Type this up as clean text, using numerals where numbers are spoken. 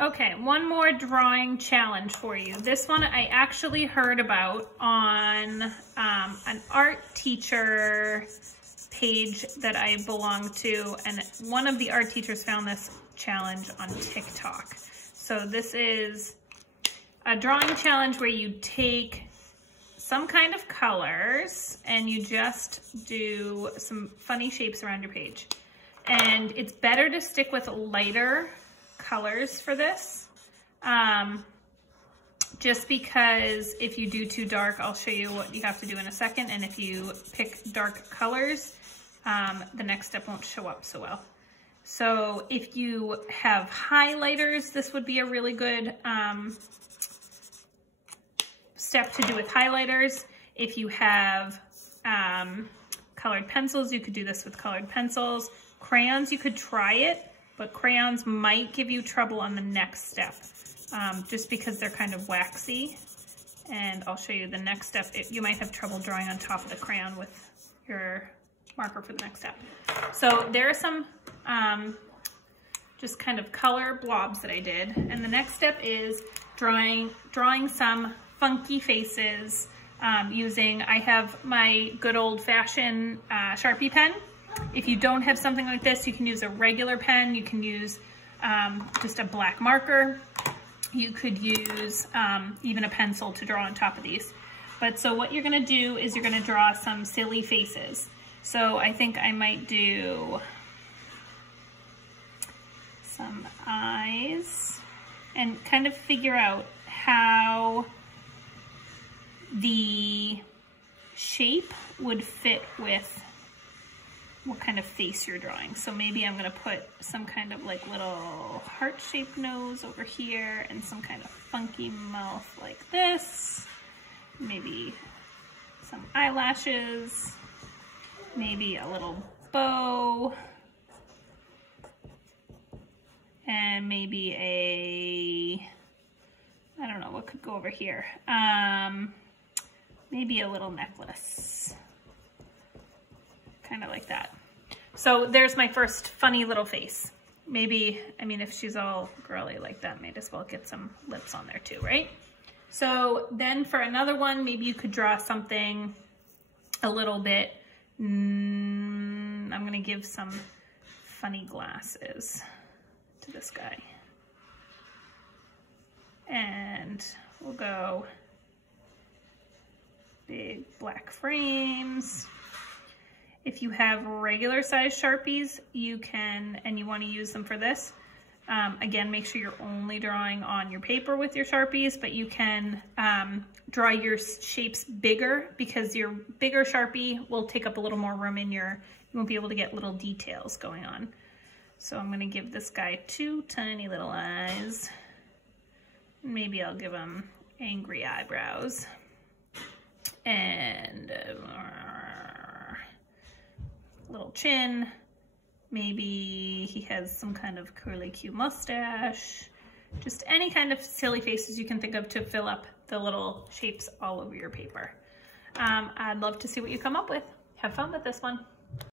Okay, one more drawing challenge for you. This one I actually heard about on an art teacher page that I belong to, and one of the art teachers found this challenge on TikTok. So this is a drawing challenge where you take some kind of colors and you just do some funny shapes around your page. And it's better to stick with lighter colors for this, just because if you do too dark, I'll show you what you have to do in a second, and if you pick dark colors, the next step won't show up so well. So if you have highlighters, this would be a really good step to do with highlighters. If you have colored pencils, you could do this with colored pencils. Crayons, you could try it, but crayons might give you trouble on the next step, just because they're kind of waxy. And I'll show you the next step. You might have trouble drawing on top of the crayon with your marker for the next step. So there are some just kind of color blobs that I did. And the next step is drawing some funky faces using, I have my good old fashioned Sharpie pen. If you don't have something like this, you can use a regular pen. You can use just a black marker. You could use even a pencil to draw on top of these. But so what you're gonna do is you're gonna draw some silly faces. So I think I might do some eyes and kind of figure out how the shape would fit with what kind of face you're drawing. So maybe I'm gonna put some kind of like little heart-shaped nose over here and some kind of funky mouth like this. Maybe some eyelashes, maybe a little bow, and maybe I don't know, what could go over here? Maybe a little necklace. Kind of like that. So there's my first funny little face. Maybe, I mean, if she's all girly like that, might as well get some lips on there too, right? So then for another one, maybe you could draw something a little bit, I'm gonna give some funny glasses to this guy. And we'll go big black frames. If you have regular size Sharpies, you can, and you want to use them for this, again, make sure you're only drawing on your paper with your Sharpies, but you can draw your shapes bigger, because your bigger Sharpie will take up a little more room in you won't be able to get little details going on. So I'm going to give this guy two tiny little eyes. Maybe I'll give him angry eyebrows. And little chin. Maybe he has some kind of curly Q mustache. Just any kind of silly faces you can think of to fill up the little shapes all over your paper. I'd love to see what you come up with. Have fun with this one.